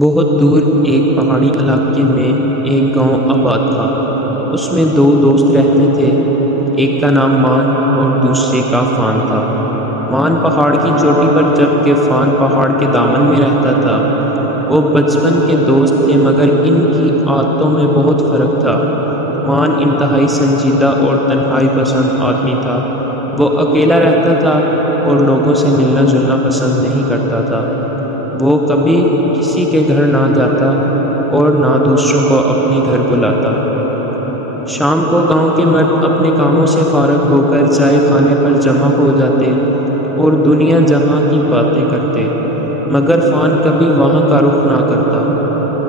بہت دور ایک پہاڑی علاقے میں ایک گاؤں آباد تھا۔ اس میں دو دوست رہتے تھے، ایک کا نام مان اور دوسرے کا فان تھا۔ مان پہاڑ کی چوٹی پر جبکہ فان پہاڑ کے دامن میں رہتا تھا۔ وہ بچپن کے دوست تھے مگر ان کی عادتوں میں بہت فرق تھا۔ مان انتہائی سنجیدہ اور تنہائی پسند آدمی تھا۔ وہ اکیلا رہتا تھا اور لوگوں سے ملنا جلنا پسند نہیں کرتا تھا۔ وہ کبھی کسی کے گھر نہ جاتا اور نہ دوسروں کو اپنے گھر بلاتا۔ شام کو گاؤں کے مرد اپنے کاموں سے فارغ ہو کر چائے کھانے پر جمع ہو جاتے اور دنیا جہاں کی باتیں کرتے، مگر فان کبھی وہاں کا رخ نہ کرتا۔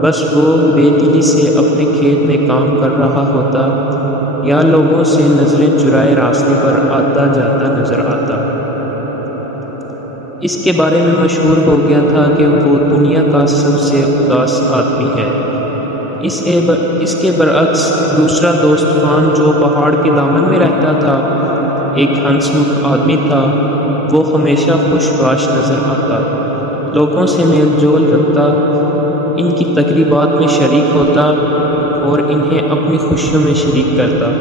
بس وہ بے دلی سے اپنے کھیت میں کام کر رہا ہوتا یا لوگوں سے نظریں چرائے راستے پر آتا جاتا نظر آتا۔ اس کے بارے میں مشہور ہو گیا تھا کہ وہ دنیا کا سب سے اداس آدمی ہے۔ اس کے برعکس دوسرا دوست فان جو پہاڑ کے دامن میں رہتا تھا، ایک ہنس مکھ آدمی تھا۔ وہ ہمیشہ خوش باش نظر آتا، لوگوں سے میل جول رکھتا، ان کی تقریبات میں شریک ہوتا اور انہیں اپنی خوشیوں میں شریک کرتا۔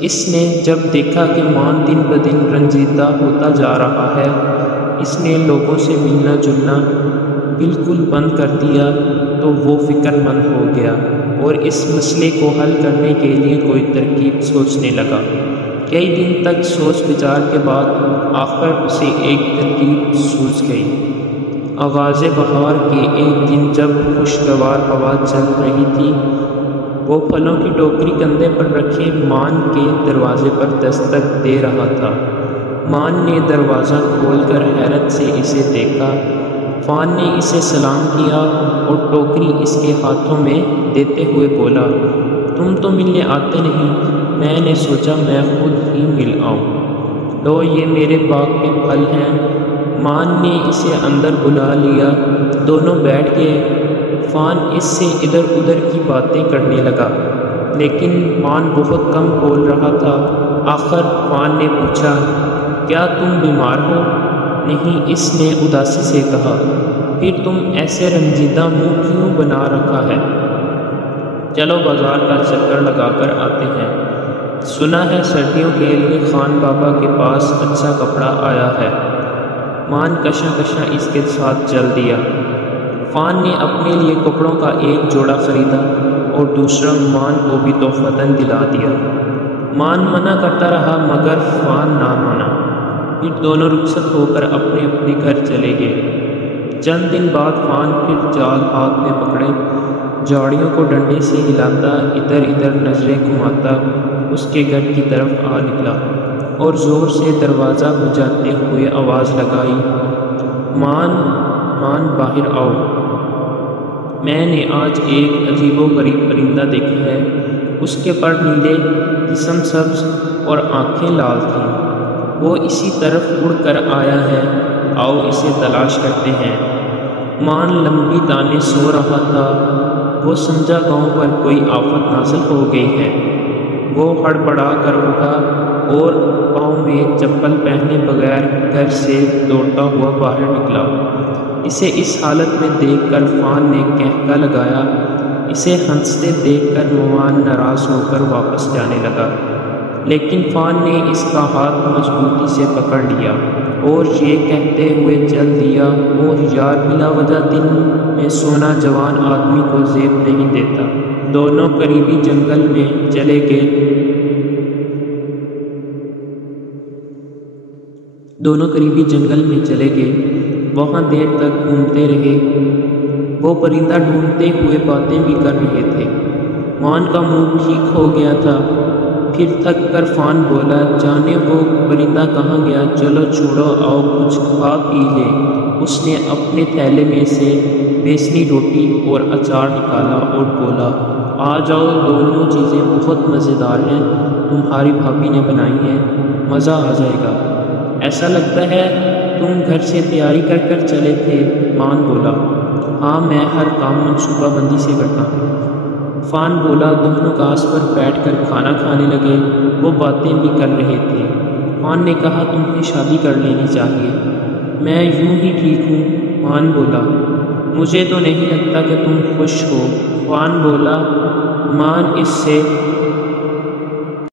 اس نے جب دیکھا کہ مان دن بدن رنجیدہ ہوتا جا رہا ہے، اس نے لوگوں سے ملنا جلنا بالکل بند کر دیا، تو وہ فکر مند ہو گیا اور اس مسئلے کو حل کرنے کے لیے کوئی ترکیب سوچنے لگا۔ کئی دن تک سوچ بچار کے بعد آخر اسے ایک ترکیب سوچ گئی۔ آغاز بہار کے ایک دن جب خوشگوار ہوا چل رہی تھی، وہ پھلوں کی ٹوکری کندھے پر رکھے مان کے دروازے پر دستک دے رہا تھا۔ مان نے دروازہ کھول کر حیرت سے اسے دیکھا۔ فان نے اسے سلام کیا اور ٹوکری اس کے ہاتھوں میں دیتے ہوئے بولا، تم تو ملنے آتے نہیں، میں نے سوچا میں خود ہی مل آؤں۔ لو یہ میرے باغ کے پھل ہیں۔ مان نے اسے اندر بلا لیا، دونوں بیٹھ گئے۔ فان اس سے ادھر ادھر کی باتیں کرنے لگا، لیکن مان بہت کم بول رہا تھا۔ آخر فان نے پوچھا، کیا تم بیمار ہو؟ نہیں، اس نے اداسی سے کہا۔ پھر تم ایسے رنجیدہ منہ کیوں بنا رکھا ہے؟ چلو بازار کا چکر لگا کر آتے ہیں، سنا ہے سردیوں کے لیے خان بابا کے پاس اچھا کپڑا آیا ہے۔ مان کشاں کشاں اس کے ساتھ چل دیا۔ فان نے اپنے لیے کپڑوں کا ایک جوڑا خریدا اور دوسرا مان کو بھی تحفتاً دلا دیا۔ مان منع کرتا رہا مگر فان نہ مانا۔ پھر دونوں رخصت ہو کر اپنے اپنے گھر چلے گئے۔ چند دن بعد فان پھر جال ہاتھ میں پکڑے جھاڑیوں کو ڈنڈے سے ہلاتا، ادھر ادھر نظریں گھماتا اس کے گھر کی طرف آ نکلا اور زور سے دروازہ بجاتے ہوئے آواز لگائی، مان باہر آؤ، میں نے آج ایک عجیب و غریب پرندہ دیکھا ہے۔ اس کے پر نیلے، جسم سبز اور آنکھیں لال تھیں۔ وہ اسی طرف اڑ کر آیا ہے، آؤ اسے تلاش کرتے ہیں۔ مان لمبی تانے سو رہا تھا۔ وہ سمجھا گاؤں پر کوئی آفت نازل ہو گئی ہے۔ وہ ہڑبڑا کر اٹھا اور پاؤں میں چپل پہنے بغیر گھر سے دوڑتا ہوا باہر نکلا۔ اسے اس حالت میں دیکھ کر فان نے کہکا لگایا۔ اسے ہنستے دیکھ کر مان ناراض ہو کر واپس جانے لگا، لیکن فان نے اس کا ہاتھ مضبوطی سے پکڑ لیا اور یہ کہتے ہوئے چل دیا، اوہ یار، بلا وجہ دل میں سونا جوان آدمی کو زیب نہیں دیتا۔ دونوں قریبی جنگل میں چلے گئے، وہاں دیر تک گھومتے رہے۔ وہ پرندہ ڈھونڈتے ہوئے باتیں بھی کر رہے تھے۔ مان کا منہ ٹھیک ہو گیا تھا۔ پھر تھک کر فان بولا، جانے وہ پرندہ کہاں گیا، چلو چھوڑو، آؤ کچھ کھا پی لیں۔ اس نے اپنے تھیلے میں سے بیسنی روٹی اور اچار نکالا اور بولا، آ جاؤ، دونوں چیزیں بہت مزیدار ہیں، تمہاری بھابھی نے بنائی ہیں، مزہ آ جائے گا۔ ایسا لگتا ہے تم گھر سے تیاری کر کر چلے تھے۔ مان بولا، ہاں، میں ہر کام منصوبہ بندی سے کرتا ہوں۔ فان بولا۔ دونوں گھاس پر بیٹھ کر کھانا کھانے لگے۔ وہ باتیں بھی کر رہے تھے۔ فان نے کہا، تمہیں شادی کر لینی چاہیے۔ میں یوں ہی ٹھیک ہوں، مان بولا۔ مجھے تو نہیں لگتا کہ تم خوش ہو۔ فان بولا، مان اس سے